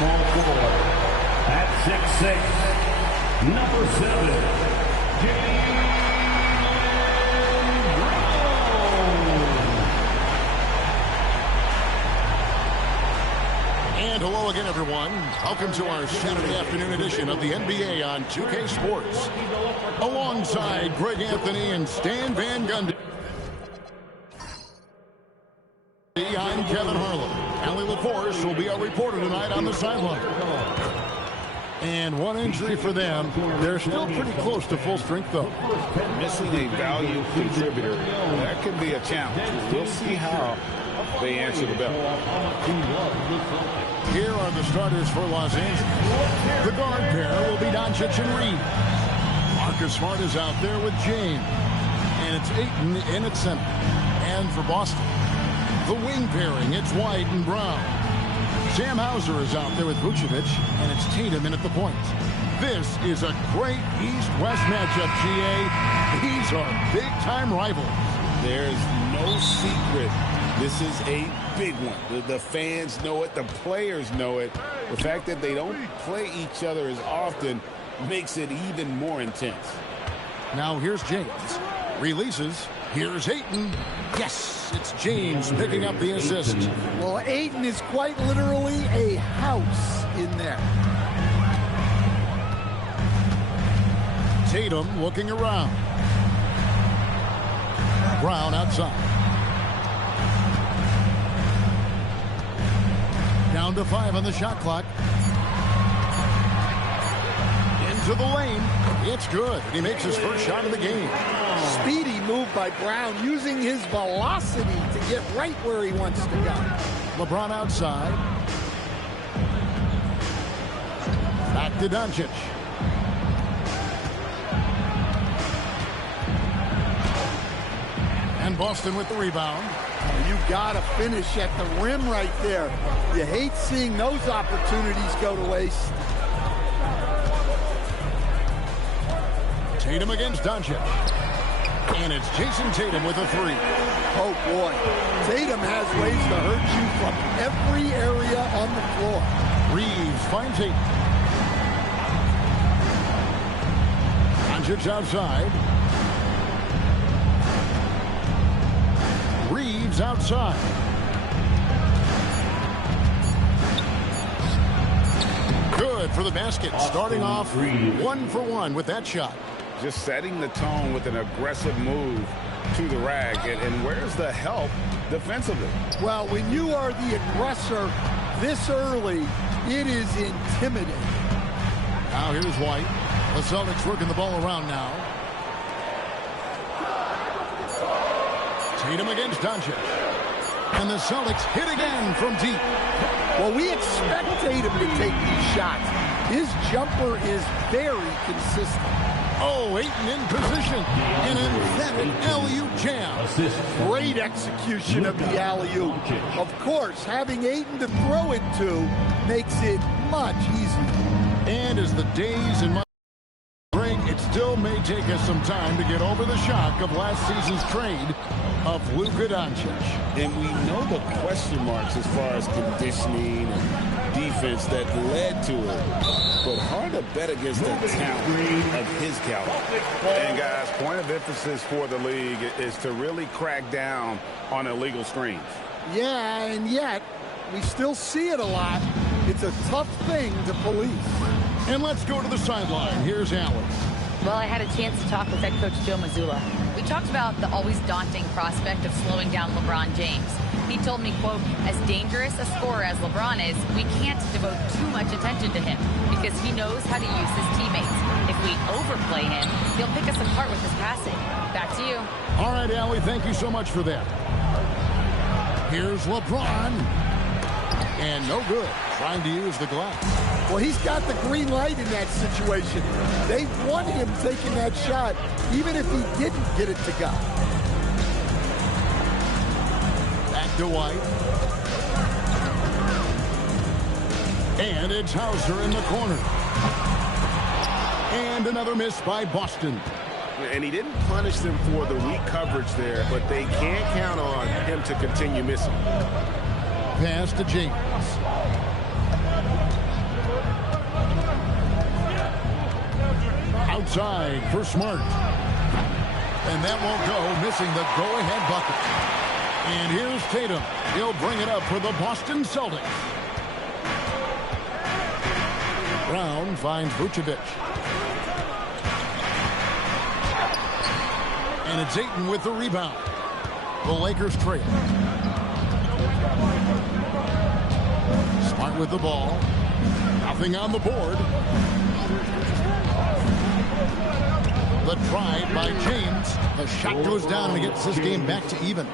small forward. At 6'6", number 7, Jalen Brown. And hello again, everyone. Welcome to our Saturday afternoon edition of the NBA on 2K Sports. Alongside Greg Anthony and Stan Van Gundy. I'm Kevin Harlan. Allie LaForce will be our reporter tonight on the sideline. And one injury for them. They're still pretty close to full strength, though. Missing a value contributor, that could be a challenge. We'll see how they answer the bell. Here are the starters for Los Angeles. The guard pair will be Doncic and Reed. Marcus Smart is out there with James. And it's Ayton in at center. And for Boston, the wing pairing, it's White and Brown. Sam Hauser is out there with Vucevic, and it's Tatum in at the point. This is a great East-West matchup, GA. These are big-time rivals. There's no secret. This is a big one. The fans know it. The players know it. The fact that they don't play each other as often makes it even more intense. Now here's James. Releases. Here's Ayton. Yes, it's James picking up the assist. Well, Ayton is quite literally a house in there. Tatum looking around. Brown outside. Down to 5 on the shot clock. Into the lane. It's good. He makes his first shot of the game. Speedy move by Brown, using his velocity to get right where he wants to go. LeBron outside. Back to Doncic. And Boston with the rebound. You gotta finish at the rim right there. You hate seeing those opportunities go to waste. Tatum against Doncic. And it's Jason Tatum with a 3. Oh, boy. Tatum has ways to hurt you from every area on the floor. Reeves finds Ayton. Doncic outside. Reeves outside. Good for the basket. Starting off 1 for 1 with that shot. Just setting the tone with an aggressive move to the rack. And where's the help defensively? Well, when you are the aggressor this early, it is intimidating. Now here's White. The Celtics working the ball around now. Tatum against Doncic. And the Celtics hit again from deep. Well, we expect Tatum to take these shots. His jumper is very consistent. Oh, Ayton in position. An emphatic alley-oop jam. Great execution of the alley-oop. Of course, having Ayton to throw it to makes it much easier. And as the days and months break, it still may take us some time to get over the shock of last season's trade of Luka Doncic. And we know the question marks as far as conditioning and defense that led to it. But hard to bet against the talent of his caliber. And guys, point of emphasis for the league is to really crack down on illegal screens. Yeah, and yet we still see it a lot. It's a tough thing to police. And let's go to the sideline. Here's Alex. Well, I had a chance to talk with head coach Joe Mazzulla. We talked about the always daunting prospect of slowing down LeBron James. He told me, quote, as dangerous a scorer as LeBron is, we can't devote too much attention to him because he knows how to use his teammates. If we overplay him, he'll pick us apart with his passing. Back to you. All right, Allie, thank you so much for that. Here's LeBron. And no good. Trying to use the glass. Well, he's got the green light in that situation. They want him taking that shot, even if he didn't get it to go. Back to White. And it's Hauser in the corner. And another miss by Boston. And he didn't punish them for the weak coverage there, but they can't count on him to continue missing. Pass to James. Outside for Smart. And that won't go, missing the go-ahead bucket. And here's Tatum. He'll bring it up for the Boston Celtics. Brown finds Vucevic. And it's Ayton with the rebound. The Lakers trail. Smart with the ball. Nothing on the board. The drive by James. The shot goes down and gets this game back to even.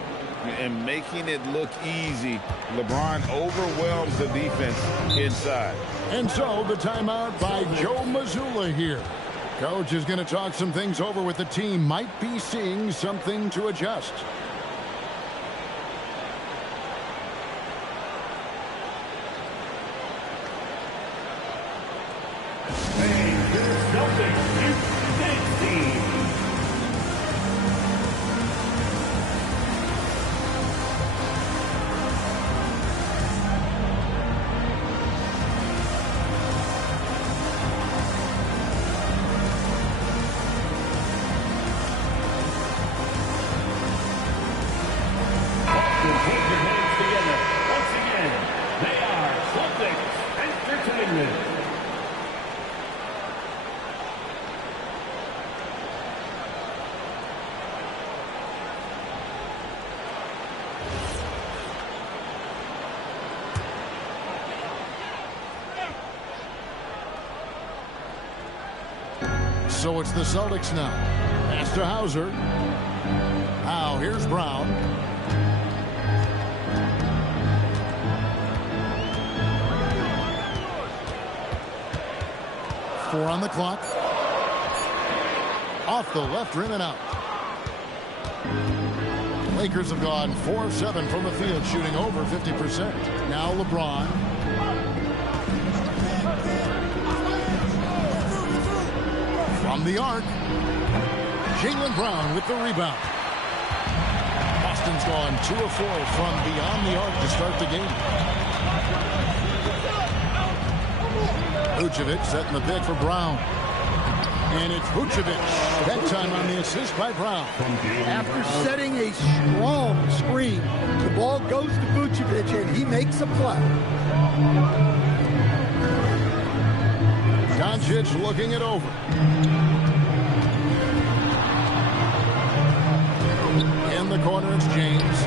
And making it look easy. LeBron overwhelms the defense inside. And so the timeout by Joe Mazzulla here. Coach is going to talk some things over with the team. Might be seeing something to adjust. So it's the Celtics now. Pass to Hauser. Now here's Brown. Four on the clock. Off the left rim and out. Lakers have gone 4 of 7 from the field, shooting over 50%. Now LeBron. From the arc, Jaylen Brown with the rebound. Boston's gone 2 of 4 from beyond the arc to start the game. Vucevic setting the pick for Brown. And it's Vucevic. That time on the assist by Brown. After setting a strong screen, the ball goes to Vucevic and he makes a play. Doncic looking it over. In the corner, it's James.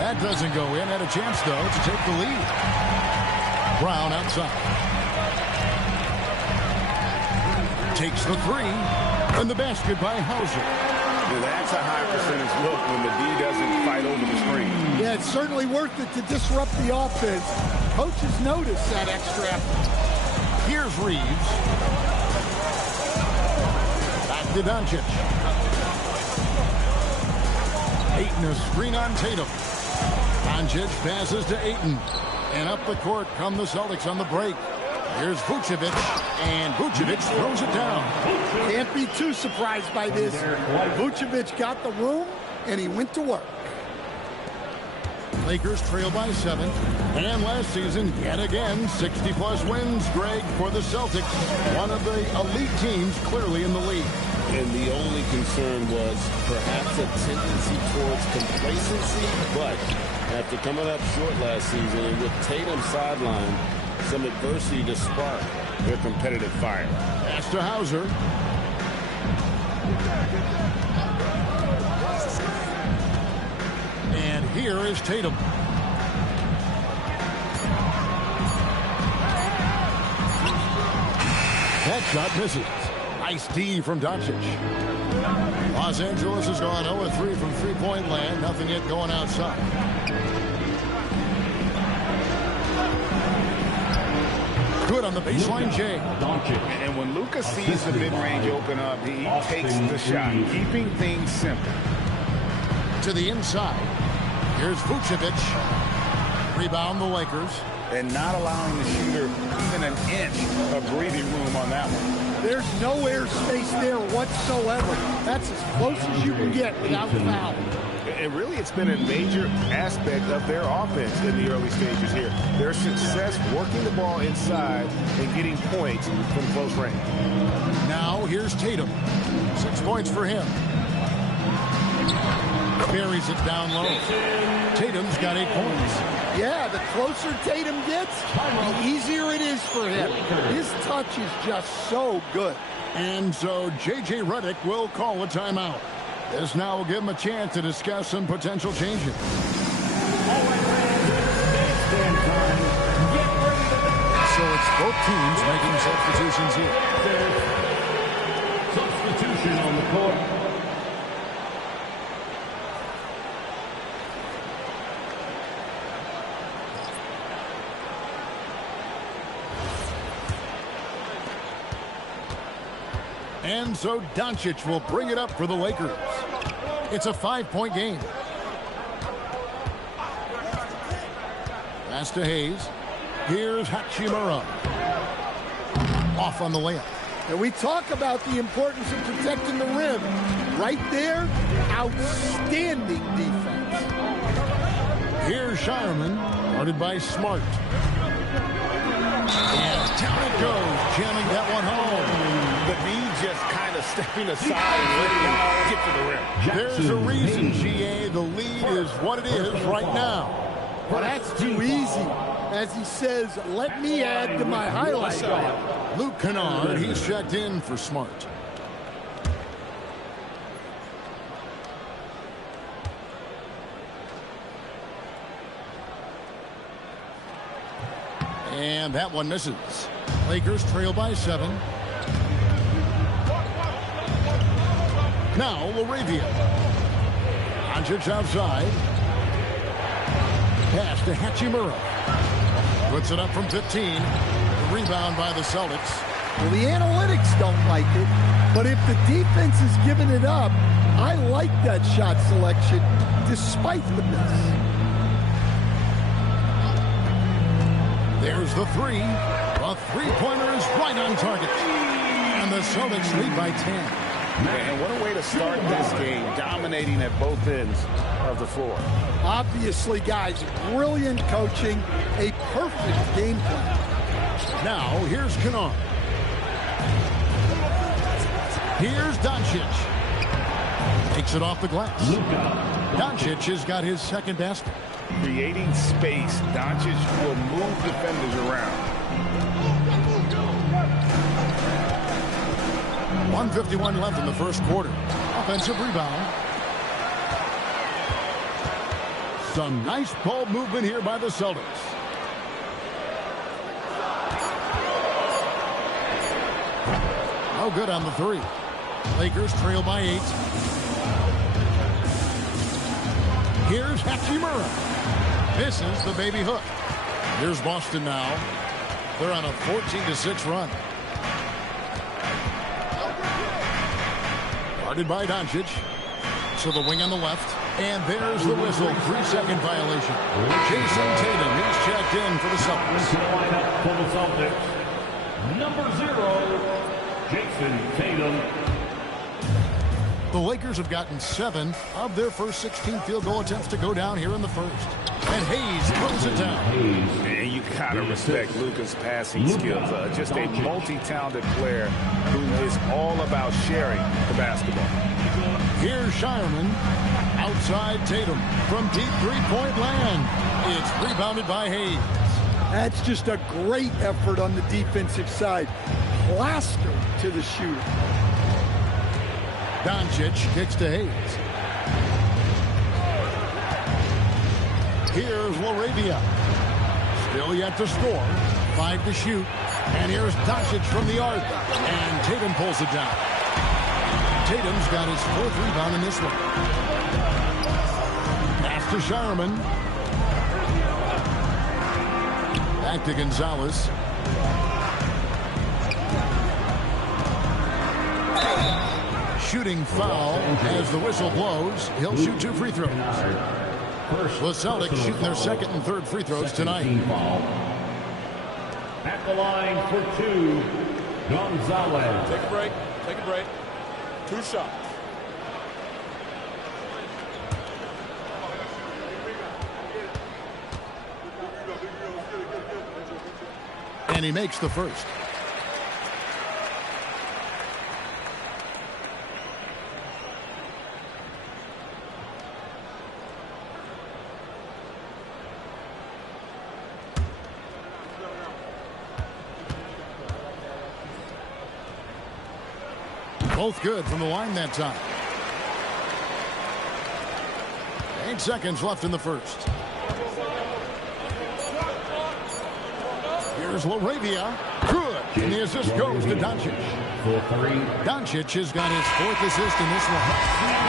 That doesn't go in. Had a chance, though, to take the lead. Brown outside. Takes the three. And the basket by Hauser. Well, that's a high percentage look when the D doesn't fight over the screen. Yeah, it's certainly worth it to disrupt the offense. Coaches notice that extra effort. Here's Reeves. Back to Doncic. Ayton a screen on Tatum. Doncic passes to Ayton. And up the court come the Celtics on the break. Here's Vucevic. And Vucevic throws it down. Can't be too surprised by this. Vucevic got the room and he went to work. Lakers trail by 7. And last season, yet again, 60-plus wins, Greg, for the Celtics. One of the elite teams clearly in the league. And the only concern was perhaps a tendency towards complacency. But after coming up short last season and with Tatum sidelined, some adversity to spark their competitive fire. Pass to Hauser. And here is Tatum. That shot misses. Nice D from Doncic. Los Angeles has gone 0-3 from three-point land. Nothing yet going outside. Good on the baseline, Jay. And when Luka sees the mid-range open up, he takes the shot, keeping things simple. To the inside. Here's Vucevic. Rebound the Lakers. And not allowing the shooter even an inch of breathing room on that one. There's no airspace there whatsoever. That's as close as you can get without foul. And really, it's been a major aspect of their offense in the early stages here. Their success working the ball inside and getting points from close range. Now, here's Tatum. 6 points for him. Buries it down low. Tatum's got 8 points. Yeah, the closer Tatum gets, the easier it is for him. His touch is just so good. And so J.J. Redick will call a timeout. This now will give him a chance to discuss some potential changes. So it's both teams making substitutions here. Substitution on the court. And so Doncic will bring it up for the Lakers. It's a 5-point game. Pass to Hayes. Here's Hachimura. Off on the layup. And we talk about the importance of protecting the rim. Right there, outstanding defense. Here's Shireman, guarded by Smart. And down it goes, jamming that one home. The knee just kind of stepping aside and letting him get to the rim. There's a reason, GA. The lead is what it is right now. Well, that's too easy. As he says, let me add to my highlight reel. Luke Kennard, he's checked in for Smart. And that one misses. Lakers trail by 7. Now Laravia. Doncic outside. Pass to Hachimura. Puts it up from 15. Rebound by the Celtics. Well, the analytics don't like it, but if the defense is giving it up, I like that shot selection despite the miss. There's the 3. The three-pointer is right on target. And the Celtics lead by 10. And what a way to start this game, dominating at both ends of the floor. Obviously, guys, brilliant coaching, a perfect game plan. Now, here's Kennard. Here's Doncic. Takes it off the glass. Doncic has got his second basket. Creating space, Doncic will move defenders around. 1:51 left in the first quarter. Offensive rebound. Some nice ball movement here by the Celtics. Oh, good on the 3. Lakers trail by 8. Here's Hachimura. This is the baby hook. Here's Boston now. They're on a 14-6 run. Guarded by Doncic. So the wing on the left. And there's the whistle. 3-second violation. Jason Tatum, he's checked in for the Celtics. Lineup for the Celtics. Number 0, Jason Tatum. The Lakers have gotten 7 of their first 16 field goal attempts to go down here in the first. And Hayes throws it down. And you gotta respect Luka's passing skills. Just a multi-talented player who is all about sharing the basketball. Here's Shireman. Outside Tatum from deep three-point land. It's rebounded by Hayes. That's just a great effort on the defensive side. Plastered to the shooter. Doncic kicks to Hayes. Here's Laravia. Still yet to score. 5 to shoot. And here's Doncic from the arc. And Tatum pulls it down. Tatum's got his 4th rebound in this one. Pass to Shireman. Back to Gonzalez. Shooting foul as the whistle blows. He'll shoot 2 free throws. The Celtics shooting their 2nd and 3rd free throws tonight. At the line for 2, Gonzalez. Take a break. Take a break. 2 shots. And he makes the first. Both good from the line that time. 8 seconds left in the first. Here's LaRavia. Good. And the assist goes to Doncic. Doncic has got his 4th assist in this one.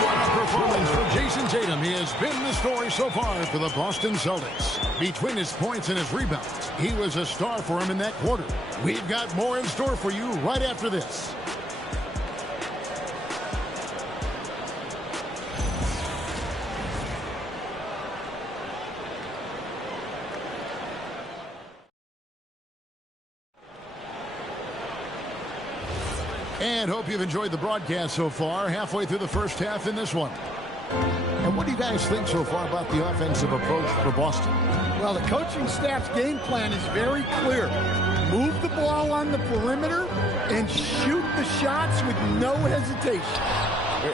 What a performance for Jason Tatum. He has been the story so far for the Boston Celtics. Between his points and his rebounds, he was a star for him in that quarter. We've got more in store for you right after this. And hope you've enjoyed the broadcast so far. Halfway through the first half in this one. And what do you guys think so far about the offensive approach for Boston? Well, the coaching staff's game plan is very clear. Move the ball on the perimeter and shoot the shots with no hesitation.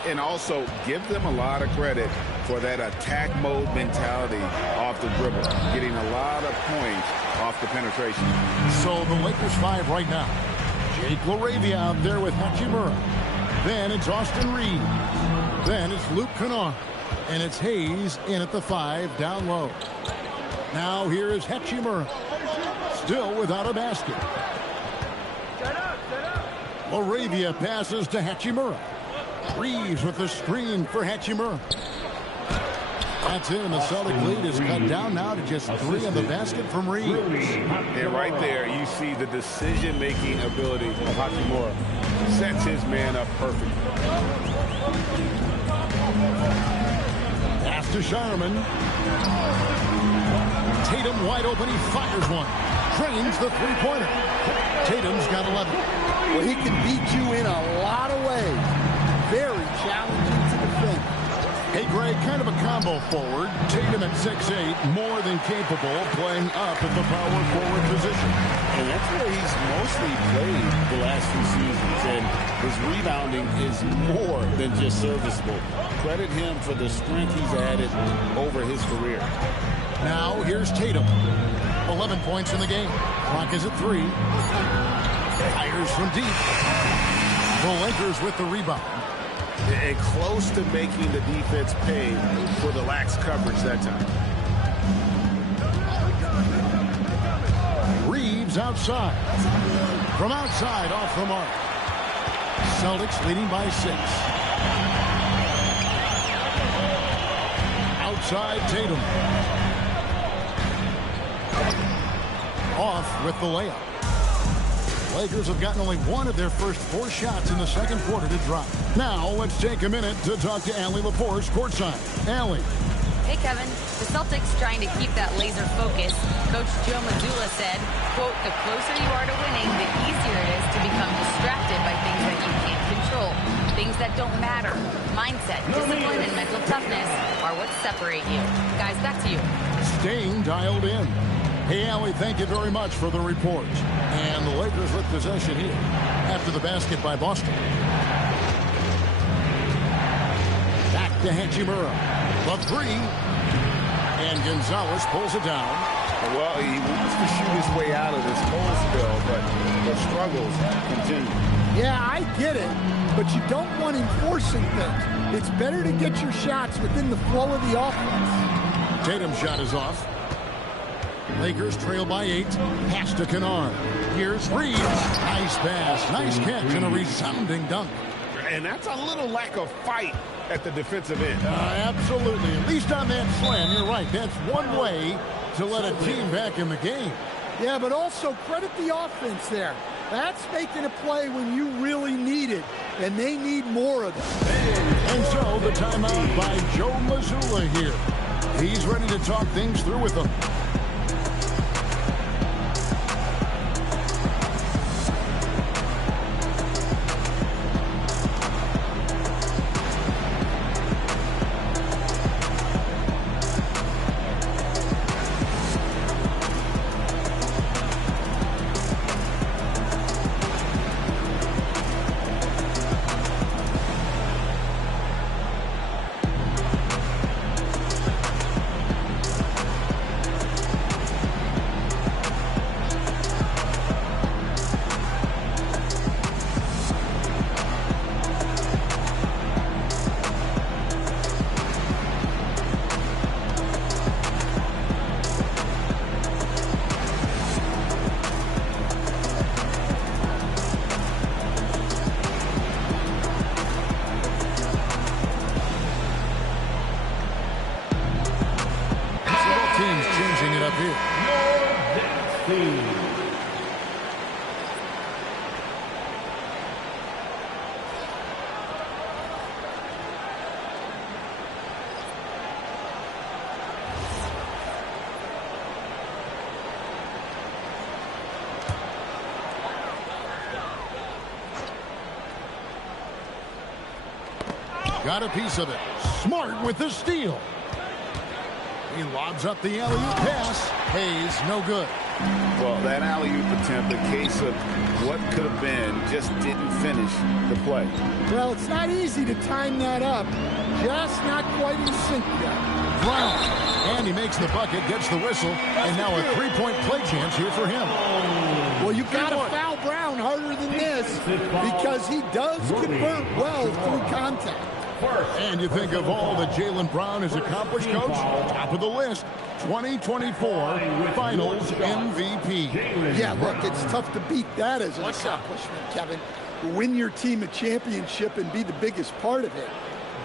And also give them a lot of credit for that attack mode mentality off the dribble. Getting a lot of points off the penetration. So the Lakers 5 right now. Jake LaRavia out there with Hachimura. Then it's Austin Reed. Then it's Luke Kennard. And it's Hayes in at the 5 down low. Now here is Hachimura. Still without a basket. LaRavia passes to Hachimura. Reeves with the screen for Hachimura. That's it, and the Celtic lead is cut down now to just 3 on the basket from Reeves. And right there, you see the decision-making ability of Hachimura. Sets his man up perfectly. Pass to Sharman. Tatum wide open, he fires one. Drains the three-pointer. Tatum's got 11. Well, he can beat you in a lot of ways. Very challenging to defend. Hey, Greg, kind of a combo forward. Tatum at 6'8", more than capable of playing up at the power forward position. And that's where he's mostly played the last few seasons. And his rebounding is more than just serviceable. Credit him for the strength he's added over his career. Now, here's Tatum. 11 points in the game. Clock is at 3. Fires from deep. The Lakers with the rebound. And close to making the defense pay for the lax coverage that time. Reeves outside. From outside, off the mark. Celtics leading by 6. Outside, Tatum. Off with the layup. Lakers have gotten only 1 of their first 4 shots in the second quarter to drop. Now, let's take a minute to talk to Allie Laporte courtside. Allie. Hey, Kevin. The Celtics trying to keep that laser focus. Coach Joe Mazzulla said, quote, the closer you are to winning, the easier it is to become distracted by things that you can't control. Things that don't matter. Mindset, discipline, and mental toughness are what separate you. Guys, back to you. Staying dialed in. Hey, Allie, thank you very much for the report. And the Lakers with possession here after the basket by Boston. Back to Hachimura. The 3. And Gonzalez pulls it down. Well, he wants to shoot his way out of this cold spell, but the struggles continue. Yeah, I get it, but you don't want him forcing things. It's better to get your shots within the flow of the offense. Tatum's shot is off. Lakers trail by 8. Pass to Kennard. Here's Reeves. Nice pass. Nice catch and a resounding dunk. And that's a little lack of fight at the defensive end. Absolutely. At least on that slam, you're right. That's one way to let a team back in the game. Yeah, but also credit the offense there. That's making a play when you really need it, and they need more of it. And so the timeout by Joe Mazzulla here. He's ready to talk things through with them. 16. Got a piece of it. Smart with the steal. He lobs up the alley-oop pass. Hayes, no good. Well, that alley-oop attempt, a case of what could have been, just didn't finish the play. Well, it's not easy to time that up. Just not quite in sync yet. Brown. And he makes the bucket, gets the whistle, and now a three-point play chance here for him. Well, you got to foul Brown harder than this because he does convert well through contact. And you think of all that Jaylen Brown has accomplished, Coach? Top of the list, 2024 Finals MVP. Yeah, look, it's tough to beat that as an accomplishment, Kevin. Win your team a championship and be the biggest part of it.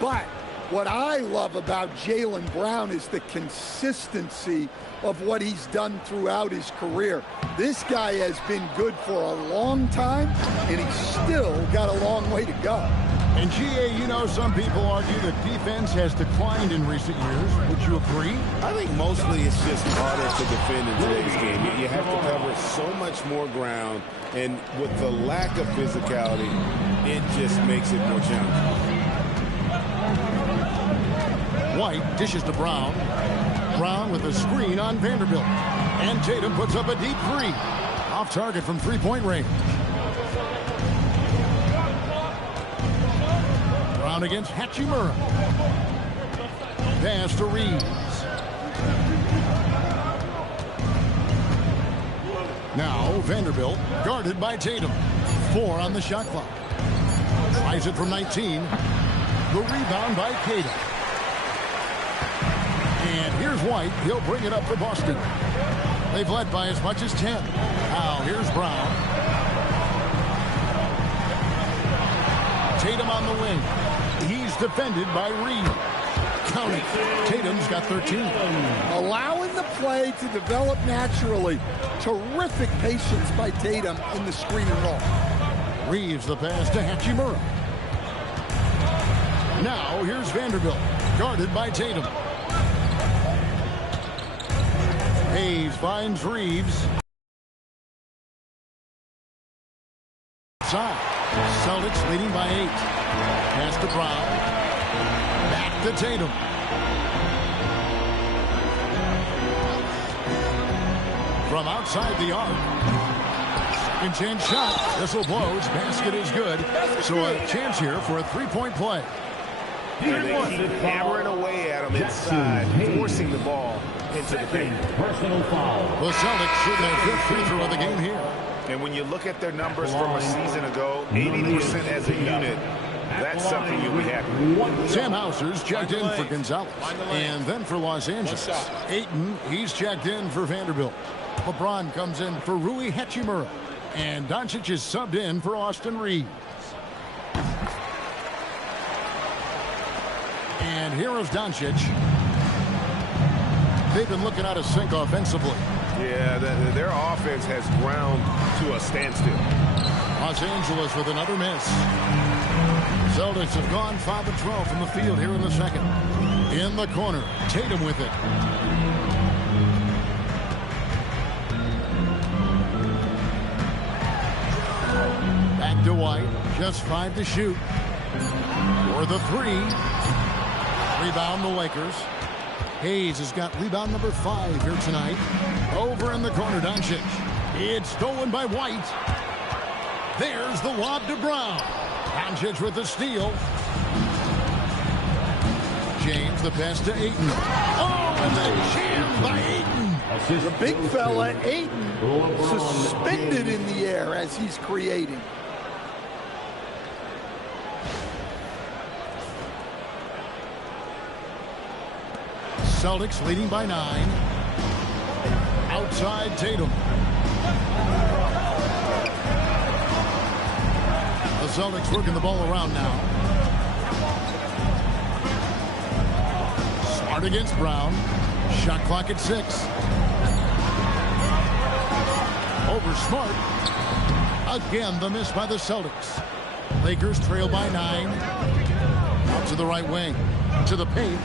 But what I love about Jaylen Brown is the consistency of what he's done throughout his career. This guy has been good for a long time, and he's still got a long way to go. And GA, you know, some people argue that defense has declined in recent years. Would you agree? I think mostly it's just harder to defend in today's game. You have to cover so much more ground, and with the lack of physicality, it just makes it more challenging. White dishes to Brown. Brown with a screen on Vanderbilt. And Tatum puts up a deep three. Off target from three-point range. Brown against Hachimura. Pass to Reeves. Now Vanderbilt guarded by Tatum. 4 on the shot clock. Tries it from 19. The rebound by Cato. And here's White. He'll bring it up for Boston. They've led by as much as 10. Now here's Brown. Tatum on the wing. He's defended by Reed. Count it. Tatum's got 13. Allowing the play to develop naturally. Terrific patience by Tatum in the screen and roll. Reeves the pass to Hachimura. Now here's Vanderbilt. Guarded by Tatum. Hayes finds Reeves. Side. Celtics leading by 8. Pass to Brown. Back to Tatum. From outside the arc. Second chance shot. Whistle blows. Basket is good. So a chance here for a three-point play. And they keep hammering away at him inside, forcing the ball into the paint. Personal foul. The Celtics shoot their 5th free throw of the game here. And when you look at their numbers from a season ago, 80% as a unit, that's something you'll be happy with. Sam Hauser's checked in for Gonzalez. And then for Los Angeles. Ayton, he's checked in for Vanderbilt. LeBron comes in for Rui Hachimura. And Doncic is subbed in for Austin Reeves. And here is Doncic. They've been looking out of sync offensively. Yeah, their offense has ground to a standstill. Los Angeles with another miss. Celtics have gone 5 of 12 from the field here in the second. In the corner, Tatum with it. Back to White, just 5 to shoot. For the 3. Rebound the Lakers. Hayes has got rebound number 5 here tonight. Over in the corner, Doncic. It's stolen by White. There's the lob to Brown. Doncic with the steal. James the pass to Ayton. Oh, and the jam by Ayton. The big fella, Ayton, suspended in the air as he's creating. Celtics leading by 9. Outside Tatum. The Celtics working the ball around now. Smart against Brown. Shot clock at 6. over Smart. Again, the miss by the Celtics. Lakers trail by 9. Out to the right wing. To the paint.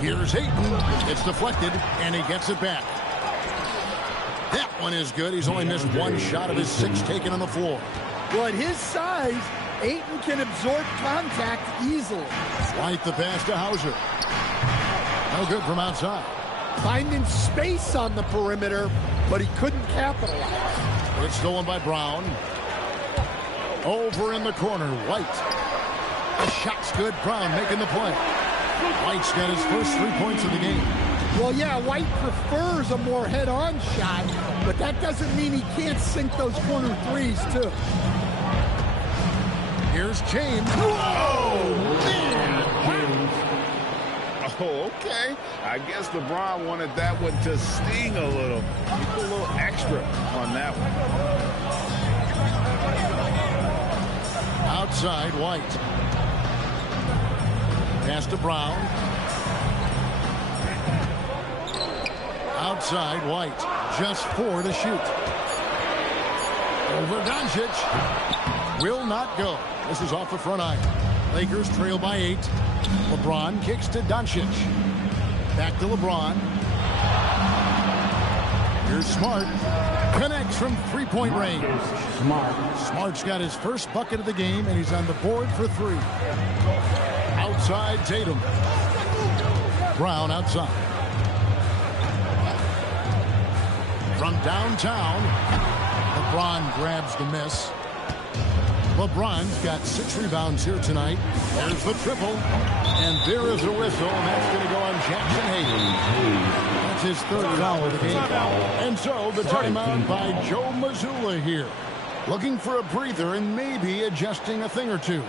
Here's Ayton. It's deflected, and he gets it back. That one is good. He's only missed one shot of his 6 taken on the floor. Well, at his size, Ayton can absorb contact easily. White the pass to Hauser. No good from outside. Finding space on the perimeter, but he couldn't capitalize. It's stolen by Brown. Over in the corner, White. The shot's good. Brown making the play. White's got his first 3 points of the game. Well, yeah, White prefers a more head-on shot, but that doesn't mean he can't sink those corner threes, too. Here's James. Oh, man. Oh, okay. I guess LeBron wanted that one to sting a little. He put a little extra on that one. Outside, White. Pass to Brown. Outside, White. Just 4 to shoot. Over Doncic. Will not go. This is off the front iron. Lakers trail by 8. LeBron kicks to Doncic. Back to LeBron. Here's Smart. Connects from 3-point range. Smart's got his first bucket of the game, and he's on the board for 3. Outside, Tatum. Brown outside. From downtown, LeBron grabs the miss. LeBron's got 6 rebounds here tonight. There's the triple. And there is a whistle, and that's going to go on Jackson Hayden. That's his 3rd foul of the game. And so the timeout by Joe Mazzulla here. Looking for a breather and maybe adjusting a thing or two.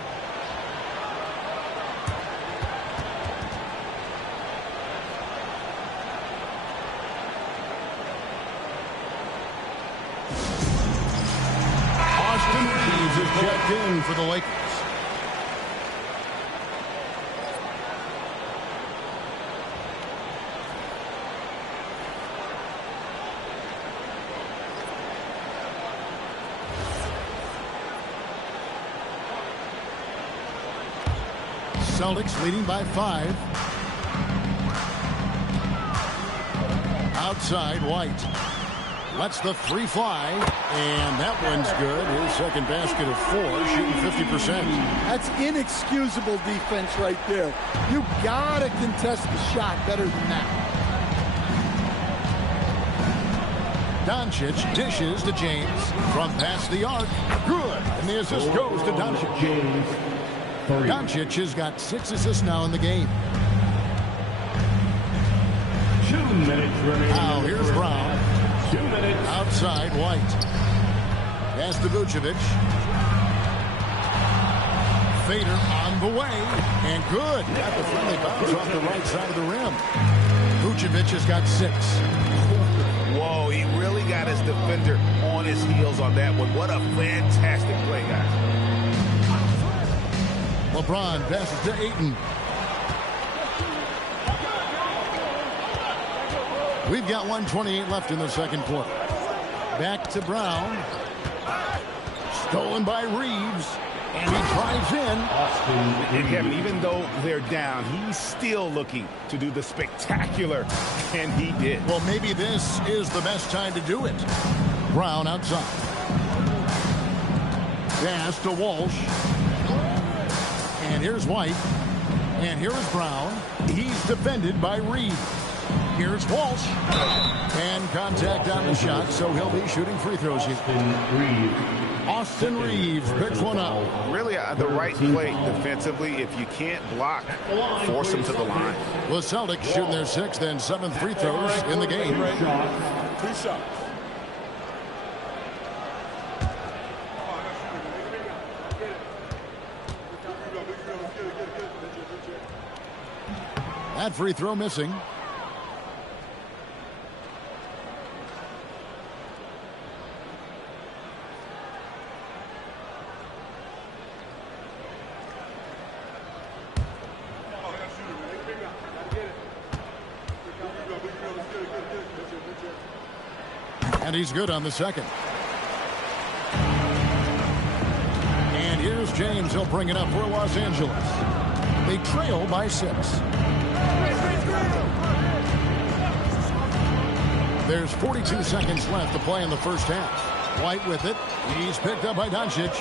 Checked in for the Lakers. Celtics leading by 5. Outside, White. Lets the 3 fly, and that one's good. His second basket of 4, shooting 50%. That's inexcusable defense right there. You gotta contest the shot better than that. Doncic dishes to James from past the arc. Good, and the assist goes to Doncic. Doncic has got 6 assists now in the game. 2 minutes remaining. Now here's Brown. 2 minutes. Outside, White. Pass to Vucevic. Fader on the way. And good. Got the friendly bounce off the right side of the rim. Vucevic has got 6. Whoa, he really got his defender on his heels on that one. What a fantastic play, guys. LeBron passes to Ayton. We've got 1:28 left in the second quarter. Back to Brown. Stolen by Reeves. And he drives in. And Kevin, even though they're down, he's still looking to do the spectacular. And he did. Well, maybe this is the best time to do it. Brown outside. Pass to Walsh. And here's White. And here is Brown. He's defended by Reeves. Here's Walsh. And contact on the shot, so he'll be shooting free throws here. Austin Reeves picks one up. Really the right play defensively. If you can't block, force them to the line. The Celtics shooting their 6th and 7th free throws in the game. 2 shots. That free throw missing. And he's good on the second. And here's James. He'll bring it up for Los Angeles. They trail by 6. There's 42 seconds left to play in the first half. White with it. He's picked up by Doncic.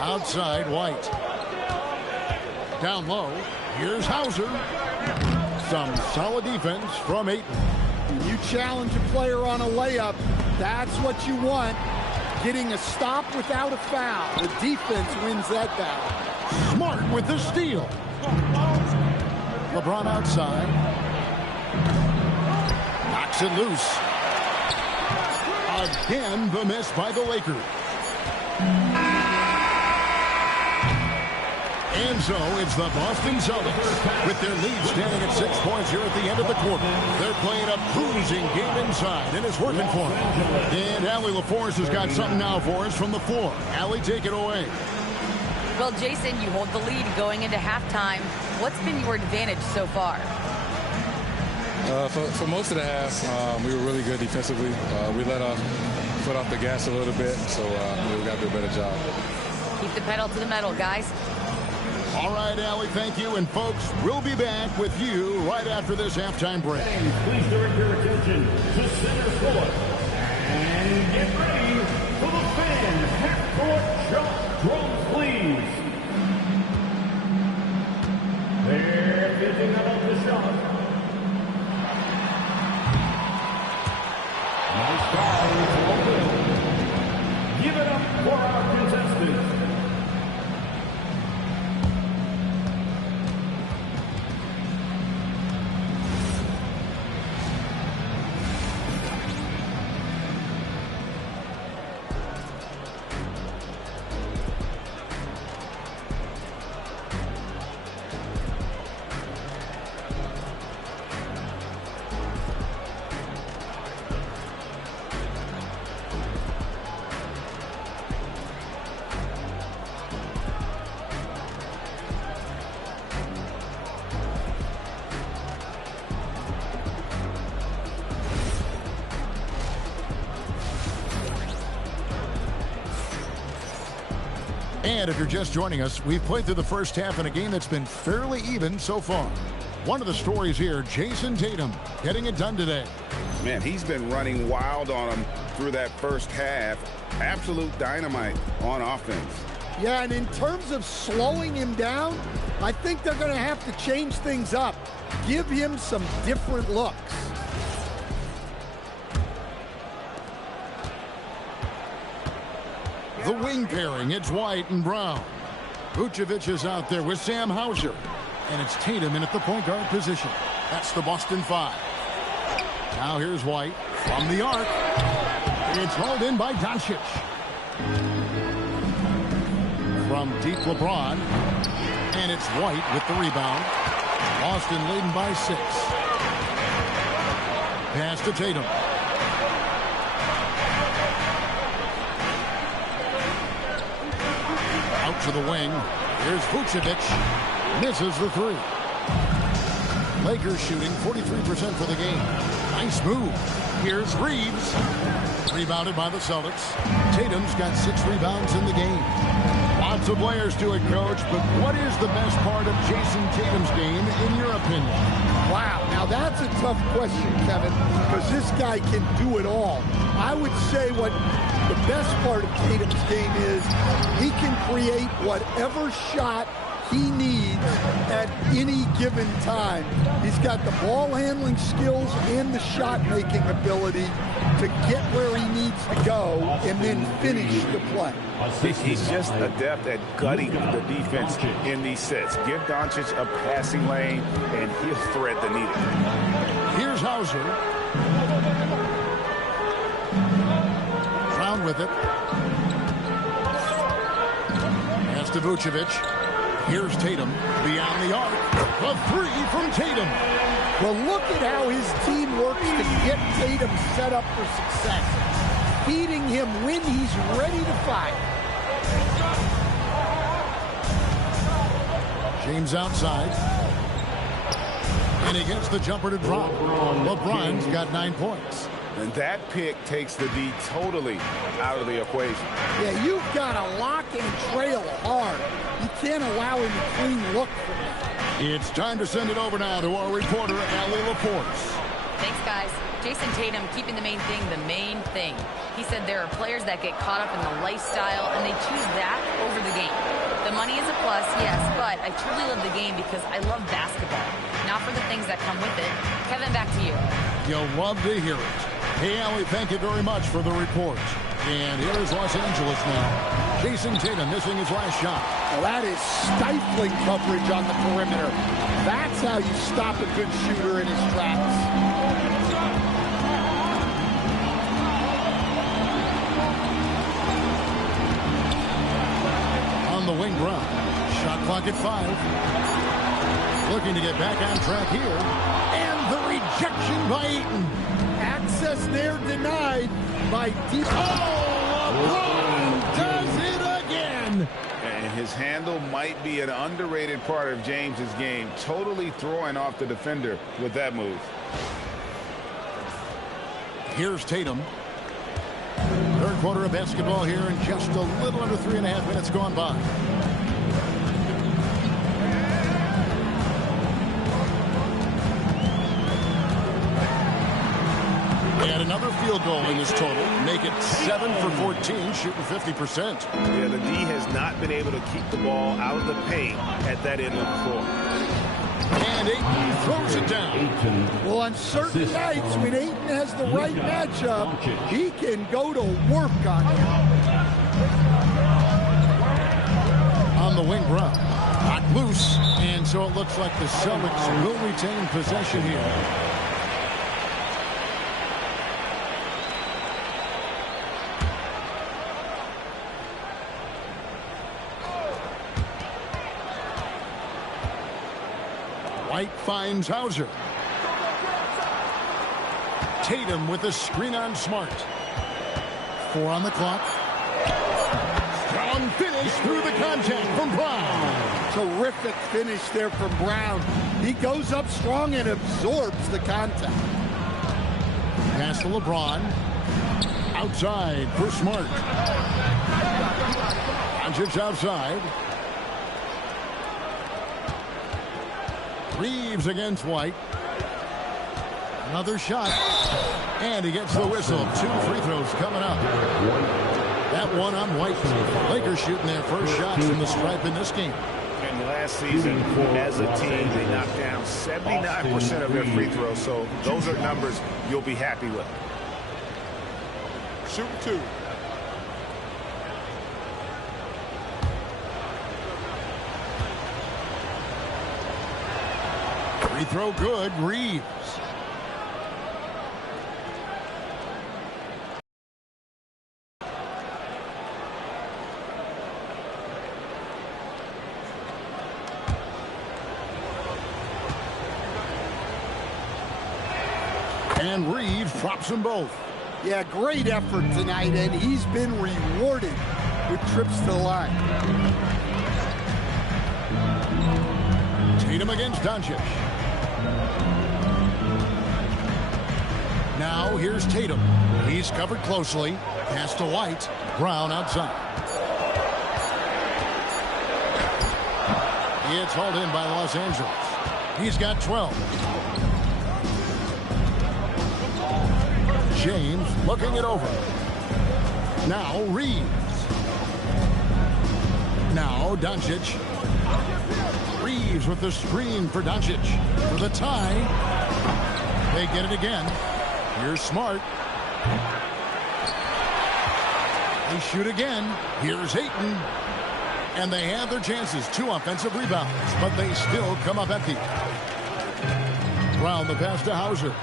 Outside, White. Down low. Here's Hauser. Some solid defense from Ayton. When you challenge a player on a layup, that's what you want. Getting a stop without a foul. The defense wins that battle. Smart with the steal. LeBron outside. Knocks it loose. Again, the miss by the Lakers. And so it's the Boston Celtics with their lead standing at 6 points here at the end of the quarter. They're playing a cruising game inside, and it's working for them. And Allie LaForce has got something now for us from the floor. Allie, take it away. Well, Jason, you hold the lead going into halftime. What's been your advantage so far? For most of the half, we were really good defensively. We let our foot off the gas a little bit, so we got to do a better job. Keep the pedal to the metal, guys. All right, Allie, thank you. And, folks, we'll be back with you right after this halftime break. Please direct your attention to center court. And get ready for the fans. Half-court shot drums, please. They're getting out of the shot. Nice foul. Give it up for our contestants. And if you're just joining us, we've played through the first half in a game that's been fairly even so far. One of the stories here, Jason Tatum getting it done today. Man, he's been running wild on him through that first half. Absolute dynamite on offense. Yeah, and in terms of slowing him down, I think they're going to have to change things up. Give him some different looks. The wing pairing, it's White and Brown. Vucevic is out there with Sam Hauser. And it's Tatum in at the point guard position. That's the Boston 5. Now here's White from the arc. It's hauled in by Doncic. From deep, LeBron. And it's White with the rebound. Boston leading by 6. Pass to Tatum. Out to the wing. Here's Vucevic. Misses the 3. Lakers shooting 43% for the game. Nice move. Here's Reeves. Rebounded by the Celtics. Tatum's got 6 rebounds in the game. Lots of layers to it, Coach, but what is the best part of Jason Tatum's game, in your opinion? Wow, now that's a tough question, Kevin, because this guy can do it all. I would say what the best part of Tatum's game is he can create whatever shot he needs at any given time. He's got the ball handling skills and the shot making ability to get where he needs to go and then finish the play. He's just adept at gutting the defense in these sets. Give Doncic a passing lane, and he'll thread the needle. Here's Hauser. Brown with it. Pass to Vucevic. Here's Tatum beyond the arc. A 3 from Tatum. Well, look at how his team works to get Tatum set up for success. Feeding him when he's ready to fire. James outside. And he gets the jumper to drop. LeBron's got 9 points. And that pick takes the D totally out of the equation. Yeah, you've got to lock and trail hard. You can't allow him a clean look from that. It's time to send it over now to our reporter, Allie LaForce. Thanks, guys. Jason Tatum keeping the main thing. He said there are players that get caught up in the lifestyle, and they choose that over the game. The money is a plus, yes, but I truly love the game because I love basketball, not for the things that come with it. Kevin, back to you. You'll love to hear it. Hey, Allie, thank you very much for the report. And here is Los Angeles now. Jason Tatum missing his last shot. Well, that is stifling coverage on the perimeter. That's how you stop a good shooter in his tracks. On the wing, Brown. Shot clock at 5. Looking to get back on track here. And the rejection by Eaton. Access there denied by deep. Oh, LeBron does it again. And his handle might be an underrated part of James's game. Totally throwing off the defender with that move. Here's Tatum. Third quarter of basketball here in just a little under 3.5 minutes gone by. And another field goal in this total. Make it 7 for 14, shooting 50%. Yeah, the D has not been able to keep the ball out of the paint at that end of the floor. And Ayton throws it down. Well, on certain nights when Ayton has the right matchup, he can go to work on it. On the wing, Brown. Knocked loose. And so it looks like the Celtics will retain possession here. White finds Hauser. Tatum with a screen on Smart. 4 on the clock. Strong finish through the contact from Brown. Terrific finish there from Brown. He goes up strong and absorbs the contact. Pass to LeBron. Outside for Smart. Doncic outside. Reeves against White. Another shot. And he gets the whistle. 2 free throws coming up. That one on White. Lakers shooting their first shots from the stripe in this game. And last season, as a team, they knocked down 79% of their free throws. So those are numbers you'll be happy with. Shoot 2. Free throw good. Reeves. And Reeves drops them both. Yeah, great effort tonight, and he's been rewarded with trips to the line. Tatum against Doncic. Now here's Tatum. He's covered closely. Pass to White. Brown outside. It's hauled in by Los Angeles. He's got 12. James looking it over. Now Reeves. Now Doncic. Reeves with the screen for Doncic. For the tie. They get it again. Here's Smart. They shoot again. Here's Ayton. And they have their chances. 2 offensive rebounds. But they still come up empty. Brown the pass to Hauser.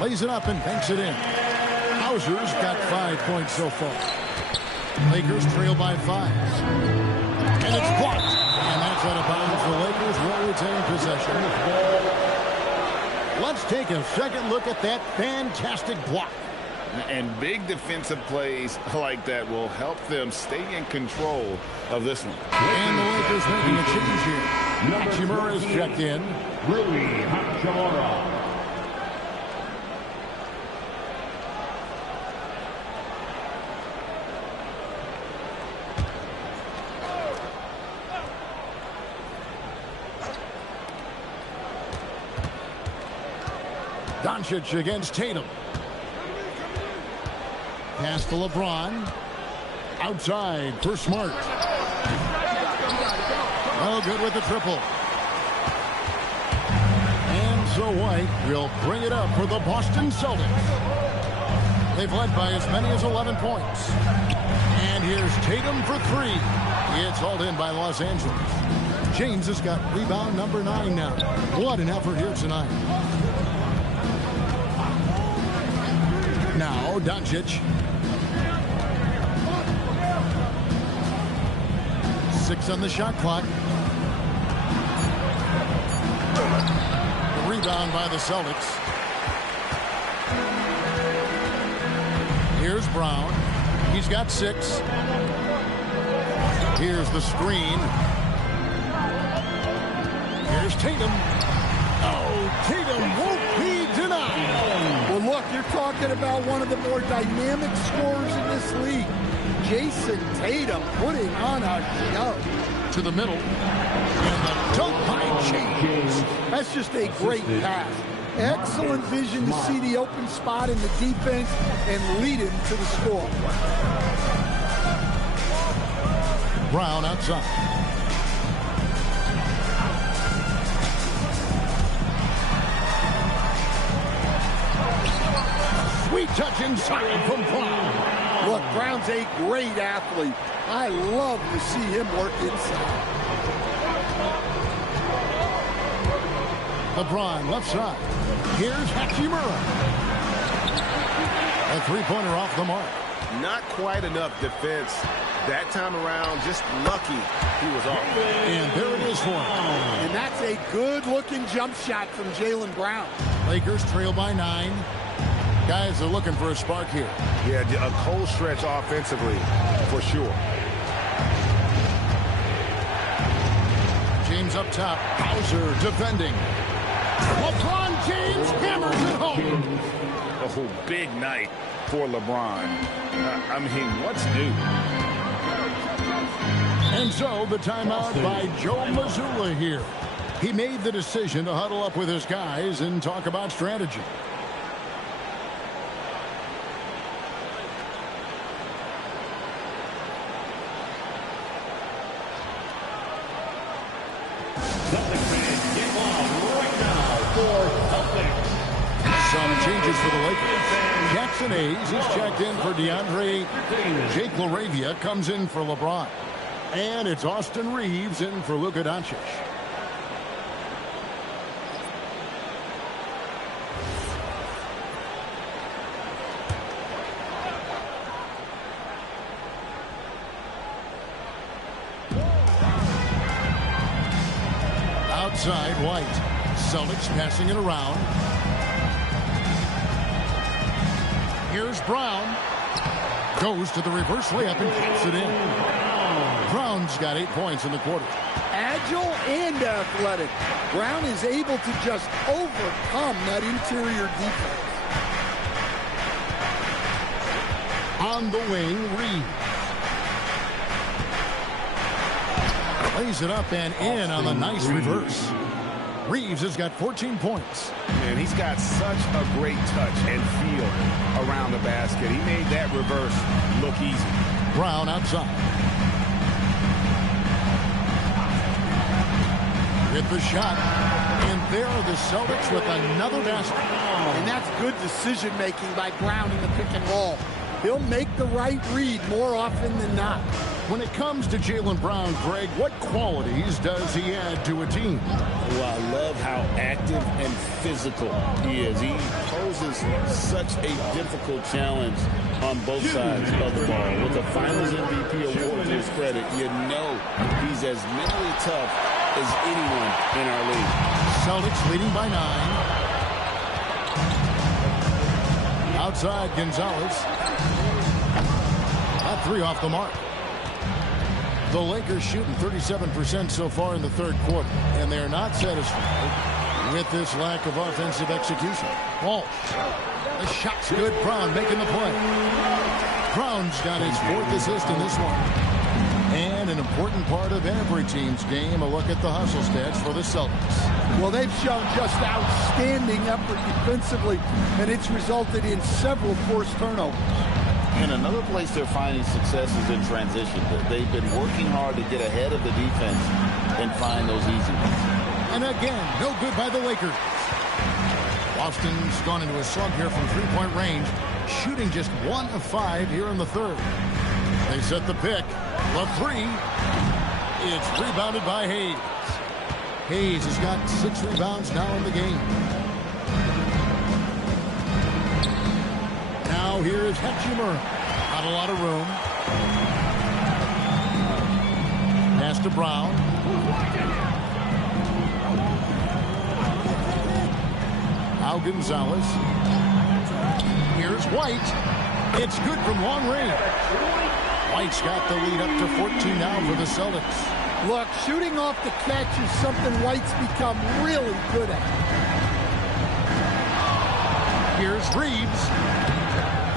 Lays it up and banks it in. Hauser's got 5 points so far. Lakers trail by 5. And it's blocked. And that's out of bounds. The Lakers will retain possession. Let's take a second look at that fantastic block. And big defensive plays like that will help them stay in control of this one. And the Lakers making a change here. Hachimura is checked in. Rui Hachimura. Doncic against Tatum. Pass to LeBron. Outside for Smart. Oh, good with the triple. And so White will bring it up for the Boston Celtics. They've led by as many as 11 points. And here's Tatum for three. It's hauled in by Los Angeles. James has got rebound number 9 now. What an effort here tonight. Now, Doncic. 6 on the shot clock. Rebound by the Celtics. Here's Brown. He's got 6. Here's the screen. Here's Tatum. Oh, Tatum won't be denied. Well, look, you're talking about one of the more dynamic scorers in this league. Jason Tatum putting on a show. To the middle. And the dunk by James. That's just a great pass. Excellent vision to see the open spot in the defense and lead him to the score. Brown outside. Sweet touch inside from Brown. Look, Brown's a great athlete. I love to see him work inside. LeBron left side. Here's Hachimura. A three-pointer off the mark. Not quite enough defense. That time around, just lucky he was off. And there it is for him. And that's a good-looking jump shot from Jaylen Brown. Lakers trail by 9. Guys are looking for a spark here. Yeah, a cold stretch offensively, for sure. James up top. Hauser defending. LeBron James hammers it home. Oh, big night for LeBron. I mean, what's new? And so the timeout by Joe Mazzulla here. He made the decision to huddle up with his guys and talk about strategy. Some changes for the Lakers. Jackson Hayes is checked in for DeAndre. Jake LaRavia comes in for LeBron. And it's Austin Reeves in for Luka Doncic. Outside, White. Celtics passing it around. Here's Brown. Goes to the reverse layup and kicks it in. Brown's got 8 points in the quarter. Agile and athletic. Brown is able to just overcome that interior defense. On the wing, Reeves. Lays it up and in on the nice reverse. Reeves has got 14 points. Man, he's got such a great touch and feel around the basket. He made that reverse look easy. Brown outside. Hit the shot. And there are the Celtics with another basket. And that's good decision-making by Brown in the pick and roll. He'll make the right read more often than not. When it comes to Jaylen Brown, Greg, what qualities does he add to a team? Well, I love how active and physical he is. He poses such a difficult challenge on both sides of the ball. With the Finals MVP award to his credit, you know he's as mentally tough as anyone in our league. Celtics leading by 9. Outside, Gonzalez. Not 3 off the mark. The Lakers shooting 37% so far in the third quarter, and they're not satisfied with this lack of offensive execution. Walsh. The shot's good. Brown making the play. Brown's got his 4th assist in this one. And an important part of every team's game, a look at the hustle stats for the Celtics. Well, they've shown just outstanding effort defensively, and it's resulted in several forced turnovers. And another place they're finding success is in transition. They've been working hard to get ahead of the defense and find those easy ones. And again, no good by the Lakers. Boston's gone into a slump here from three-point range, shooting just 1 of 5 here in the third. They set the pick. The 3. It's rebounded by Hayes. Hayes has got 6 rebounds now in the game. Now here is Hetchimer. Not a lot of room. Pass to Brown. Now Gonzalez. Here's White. It's good from long range. White's got the lead up to 14 now for the Celtics. Look, shooting off the catch is something White's become really good at. Here's Reeves.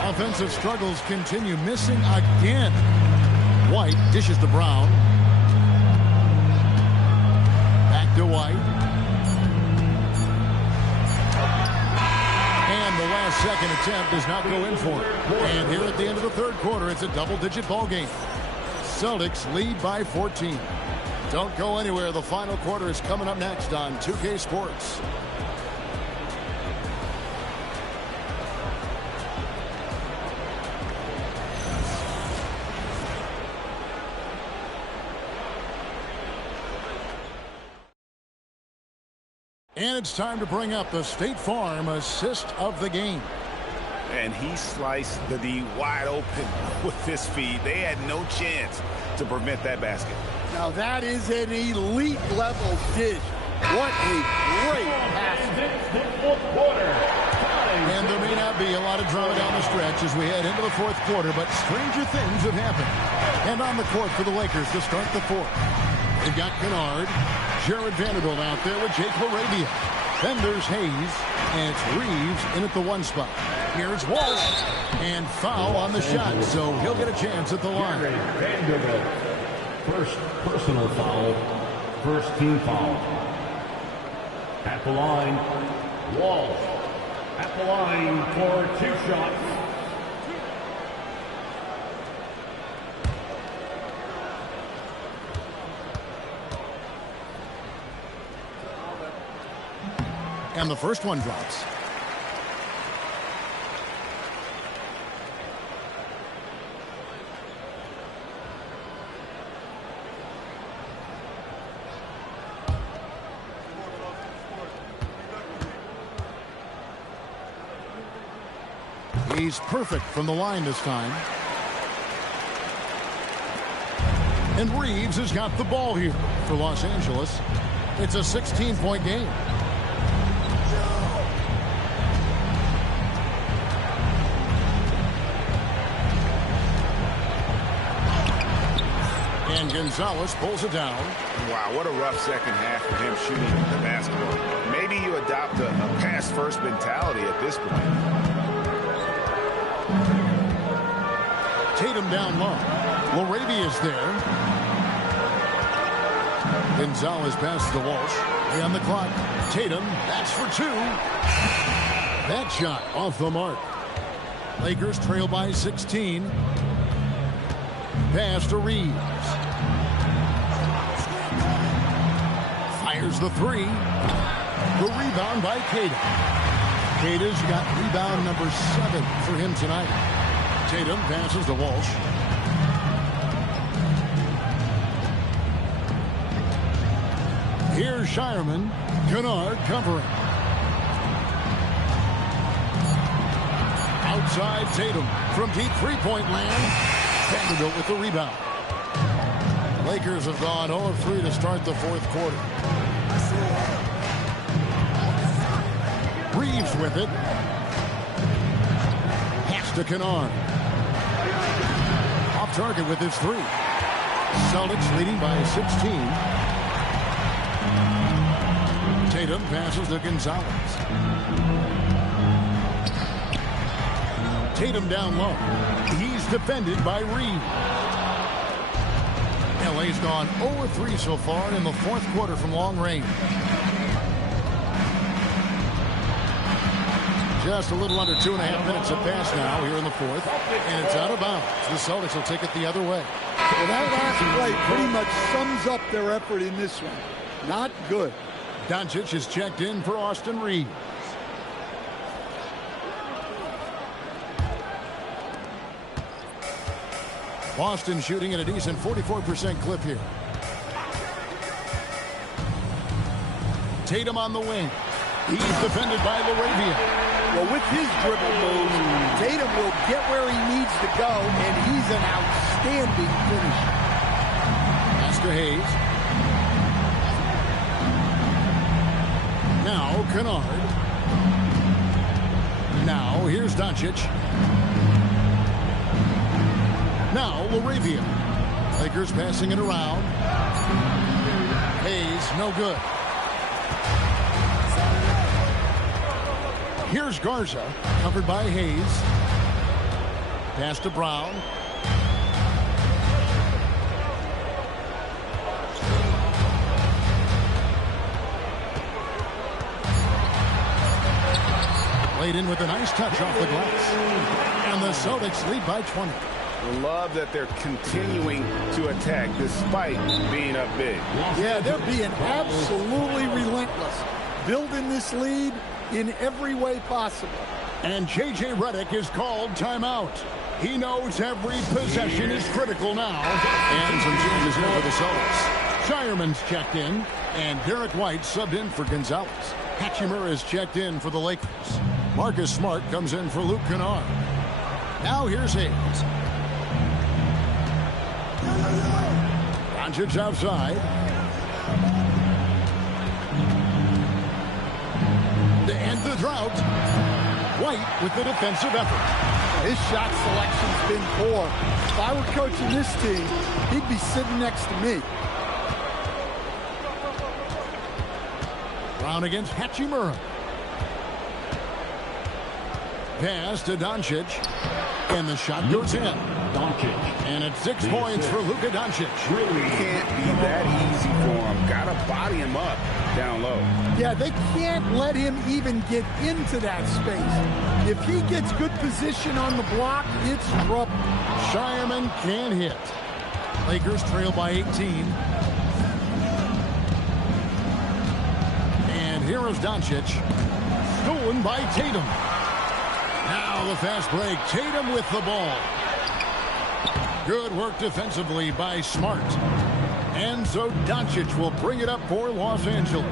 Offensive struggles continue, missing again. White dishes to Brown. Back to White. And the last second attempt does not go in for him. And here at the end of the third quarter, it's a double-digit ball game. Celtics lead by 14. Don't go anywhere. The final quarter is coming up next on 2K Sports. And it's time to bring up the State Farm assist of the game. And he sliced the D wide open with his feed. They had no chance to prevent that basket. Now that is an elite level dish. What a great pass. And there may not be a lot of drama down the stretch as we head into the fourth quarter, but stranger things have happened. And on the court for the Lakers to start the fourth. They've got Kennard, Jared Vanderbilt out there with Jake LaRavia. Then there's Hayes, and it's Reeves in at the 1 spot. Here's Walsh, and foul on the shot, so he'll get a chance at the line. Vanderbilt. First personal foul, first team foul. At the line, Walsh. At the line for 2 shots. And the first one drops. He's perfect from the line this time. And Reeves has got the ball here for Los Angeles. It's a 16-point game. And Gonzalez pulls it down. Wow, what a rough second half for him shooting the basketball. Maybe you adopt a pass-first mentality at this point. Tatum down low. LaRavia's there. Gonzalez passes to Walsh. On the clock. Tatum, that's for 2. That shot off the mark. Lakers trail by 16. Pass to Reeves. Fires the 3. The rebound by Queta. Queta's got rebound number 7 for him tonight. Tatum passes to Walsh. Here's Shireman. Kennard covering. Outside Tatum from deep three-point land. Vanderbilt with the rebound. Lakers have gone 0 of 3 to start the fourth quarter. Reeves with it. Kicks to Kennard. Off target with his 3. Celtics leading by 16. Tatum passes to Gonzalez. Tatum down low. He's defended by Reed. LA's gone 0-3 so far in the fourth quarter from long range. Just a little under 2.5 minutes have passed now here in the fourth, and it's out of bounds. The Celtics will take it the other way. Well, that last play pretty much sums up their effort in this one. Not good. Doncic is checked in for Austin Reeves. Boston shooting at a decent 44% clip here. Tatum on the wing. He's defended by LaRavia. Well, with his dribble moves, Tatum will get where he needs to go, and he's an outstanding finisher. Master Hayes. Now Kennard. Now here's Doncic. Now LaRavia. Lakers passing it around. Hayes, no good. Here's Garza, covered by Hayes. Pass to Brown. Laid in with a nice touch off the glass. And the Celtics lead by 20. I love that they're continuing to attack despite being up big. Yeah, they're being absolutely relentless. Building this lead in every way possible. And J.J. Redick is called timeout. He knows every possession is critical now. And some changes here for the Celtics. Shireman's checked in, and Derek White subbed in for Gonzalez. Hachimura is checked in for the Lakers. Marcus Smart comes in for Luke Kennard. Now here's Hayes. Doncic outside. To end the drought, White with the defensive effort. His shot selection's been poor. If I were coaching this team, he'd be sitting next to me. Brown against Hachimura. Pass to Doncic. And the shot goes in. Doncic. And it's 6 points for Luka Doncic. Really can't be that easy for him. Gotta body him up down low. Yeah, they can't let him even get into that space. If he gets good position on the block, it's trouble. Shireman can hit. Lakers trail by 18. And here is Doncic. Stolen by Tatum. Now the fast break. Tatum with the ball. Good work defensively by Smart. And so Doncic will bring it up for Los Angeles.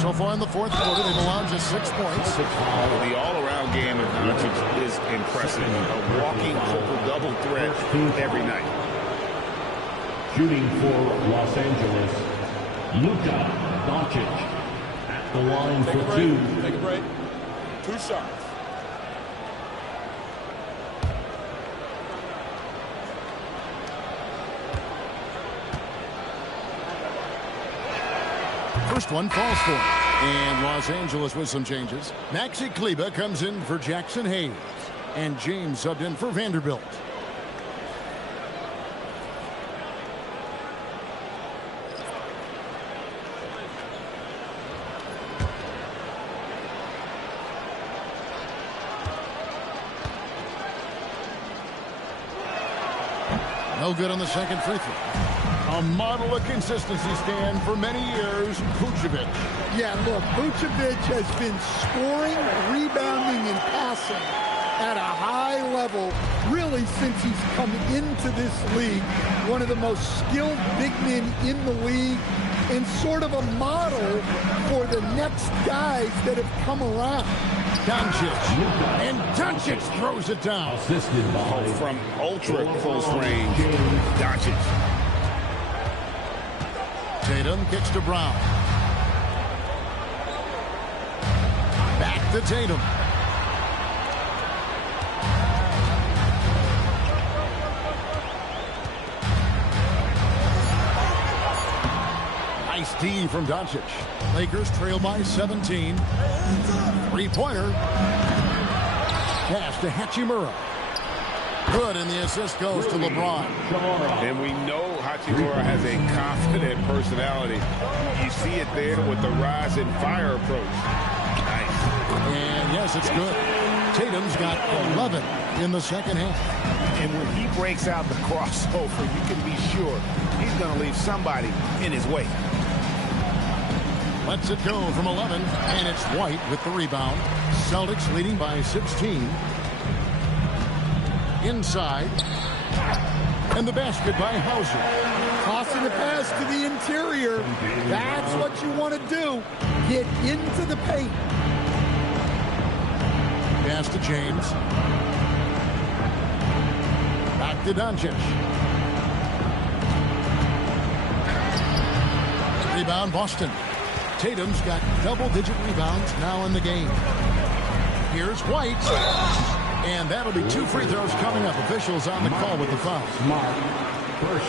So far in the fourth quarter, they've allowed just 6 points. The all-around game of Doncic is impressive. A walking triple-double threat every night. Shooting for Los Angeles, Luka Doncic at the line for 2. Take a break. 2 shots. First one falls for him. And Los Angeles with some changes. Maxi Kleber comes in for Jackson Hayes. And James subbed in for Vanderbilt. No good on the second free throw. A model of consistency stand for many years, Vucevic. Yeah, look, Vucevic has been scoring, rebounding, and passing at a high level really since he's come into this league. One of the most skilled big men in the league and sort of a model for the next guys that have come around. Doncic. And Doncic throws it down. Assisted by From ultra close range, Doncic. Tatum kicks to Brown. Back to Tatum. Nice D from Doncic. Lakers trail by 17. Three-pointer. Pass to Hachimura. Good, and the assist goes to LeBron. And we know Hachimura has a confident personality. You see it there with the rise and fire approach. Nice. And yes, it's good. Tatum's got 11 in the second half. And when he breaks out the crossover, you can be sure he's going to leave somebody in his way. Lets it go from 11, and it's White with the rebound. Celtics leading by 16. Inside. And the basket by Hauser. Tossing the pass to the interior. That's what you want to do. Get into the paint. Pass to James. Back to Doncic. Rebound Boston. Tatum's got double-digit rebounds now in the game. Here's White. And that'll be 2 free throws coming up. Officials on the call with the foul.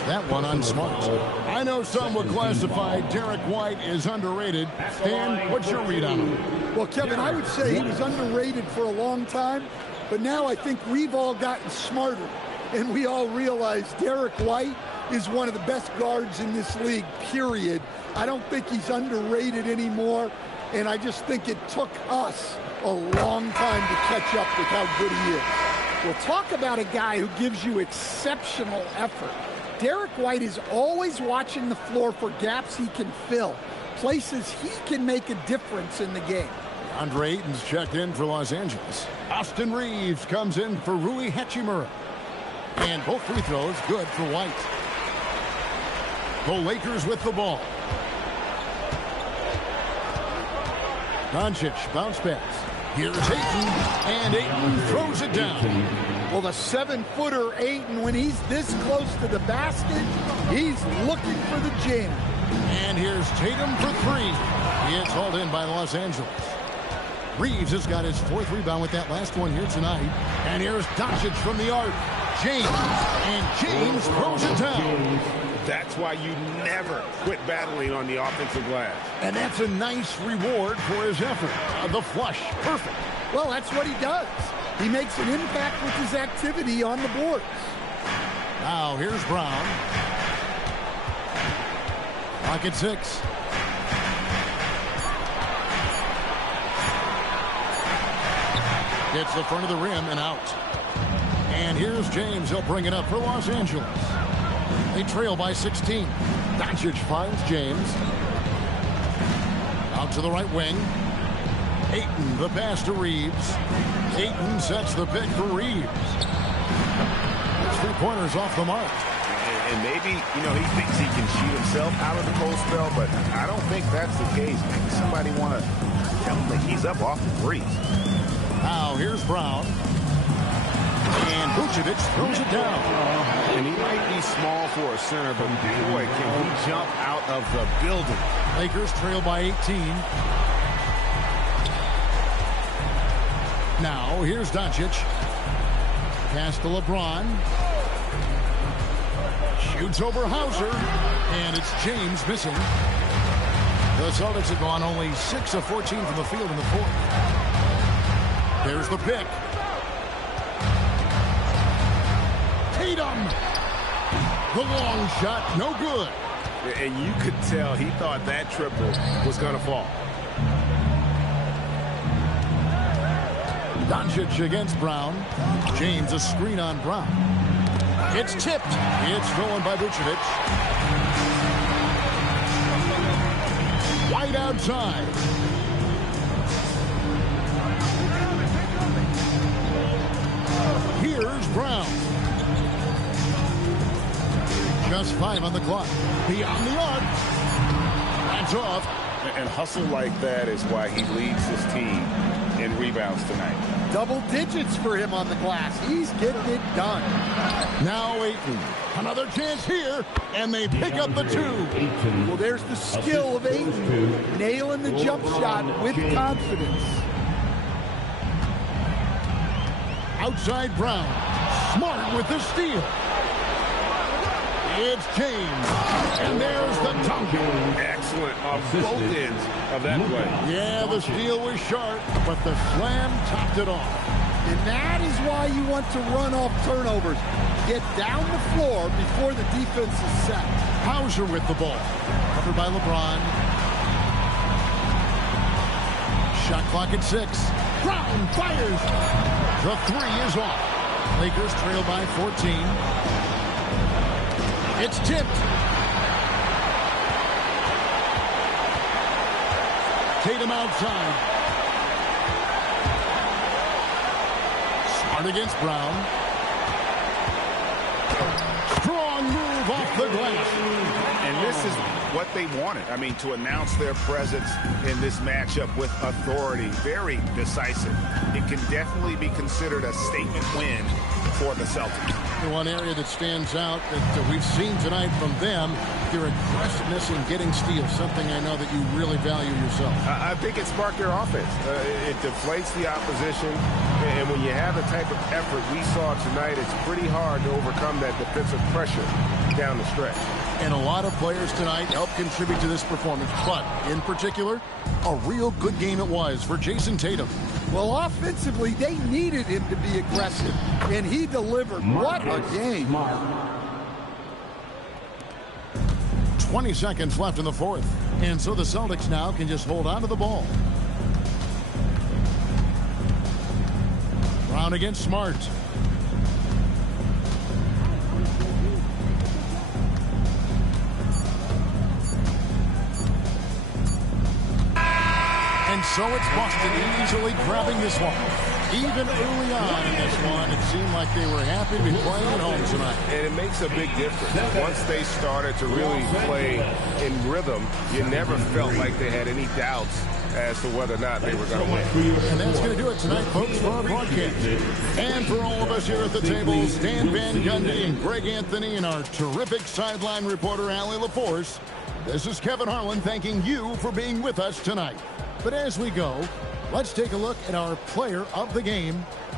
That one on Smart. I know some would classify Derek White as underrated. Stan, what's your read on him? Well, Kevin, I would say he was underrated for a long time, but now I think we've all gotten smarter, and we all realize Derek White is one of the best guards in this league, period. I don't think he's underrated anymore, and I just think it took us a long time to catch up with how good he is. We'll talk about a guy who gives you exceptional effort. Derek White is always watching the floor for gaps he can fill, places he can make a difference in the game. Andre Ayton's checked in for Los Angeles. Austin Reeves comes in for Rui Hachimura. And both free throws good for White. The Lakers with the ball. Doncic bounce pass. Here's Ayton, and Ayton throws it down. Well, the 7-footer Ayton, when he's this close to the basket, he's looking for the jam. And here's Tatum for 3. It's hauled in by Los Angeles. Reeves has got his 4th rebound with that last one here tonight. And here's Doncic from the arc. James, and James throws it down. That's why you never quit battling on the offensive glass. And that's a nice reward for his effort. The flush, perfect. Well, that's what he does. He makes an impact with his activity on the boards. Now, here's Brown. Clock at 6. Hits the front of the rim and out. And here's James. He'll bring it up for Los Angeles. They trail by 16. Doncic finds James. Out to the right wing. Ayton, the pass to Reeves. Ayton sets the pick for Reeves. 3-pointers off the mark. And maybe, he thinks he can shoot himself out of the cold spell, but I don't think that's the case. Maybe somebody want to tell him that he's up off the threes. Now, here's Brown. And Vucevic throws it down. And he might be small for a center, but boy, can he jump out of the building. Lakers trail by 18. Now, here's Doncic. Pass to LeBron. Shoots over Hauser. And it's James missing. The Celtics have gone only 6 of 14 from the field in the 4th. There's the pick. Tatum. The long shot, no good. And you could tell he thought that triple was going to fall. Doncic against Brown. James a screen on Brown. It's tipped. It's stolen by Vucevic. White outside. Here's Brown. Just 5 on the clock. Beyond the arc. That's off. And hustle like that is why he leads his team in rebounds tonight. Double digits for him on the glass. He's getting it done. Now Ayton. Another chance here, and they pick up the 2. Well, there's the skill of Ayton. Nailing the jump shot with confidence. Outside Brown. Smart with the steal. It's James. And there's the dunk. Excellent on both ends of that play. Yeah, the steal was sharp, but the slam topped it off. And that is why you want to run off turnovers. Get down the floor before the defense is set. Hauser with the ball. Covered by LeBron. Shot clock at 6. Brown fires. The 3 is off. Lakers trail by 14. It's tipped. Tatum outside. Smart against Brown. Strong move off the glass. And this is what they wanted. I mean, to announce their presence in this matchup with authority. Very decisive. It can definitely be considered a statement win for the Celtics. The one area that stands out that we've seen tonight from them, their aggressiveness in getting steals, something I know that you really value yourself. I think it sparked their offense. It deflates the opposition, and when you have the type of effort we saw tonight, it's pretty hard to overcome that defensive pressure down the stretch. And a lot of players tonight helped contribute to this performance, but in particular, a real good game it was for Jason Tatum. Well, offensively, they needed him to be aggressive, and he delivered. What a game. 20 seconds left in the fourth, and so the Celtics now can just hold on to the ball. Brown against Smart. And so it's Boston easily grabbing this one. Even early on in this one, it seemed like they were happy to be playing at home tonight. And it makes a big difference. Once they started to really play in rhythm, you never felt like they had any doubts as to whether or not they were going to win. And that's going to do it tonight, folks, for our broadcast. And for all of us here at the table, Stan Van Gundy and Greg Anthony and our terrific sideline reporter, Allie LaForce, this is Kevin Harlan thanking you for being with us tonight. But as we go, let's take a look at our player of the game.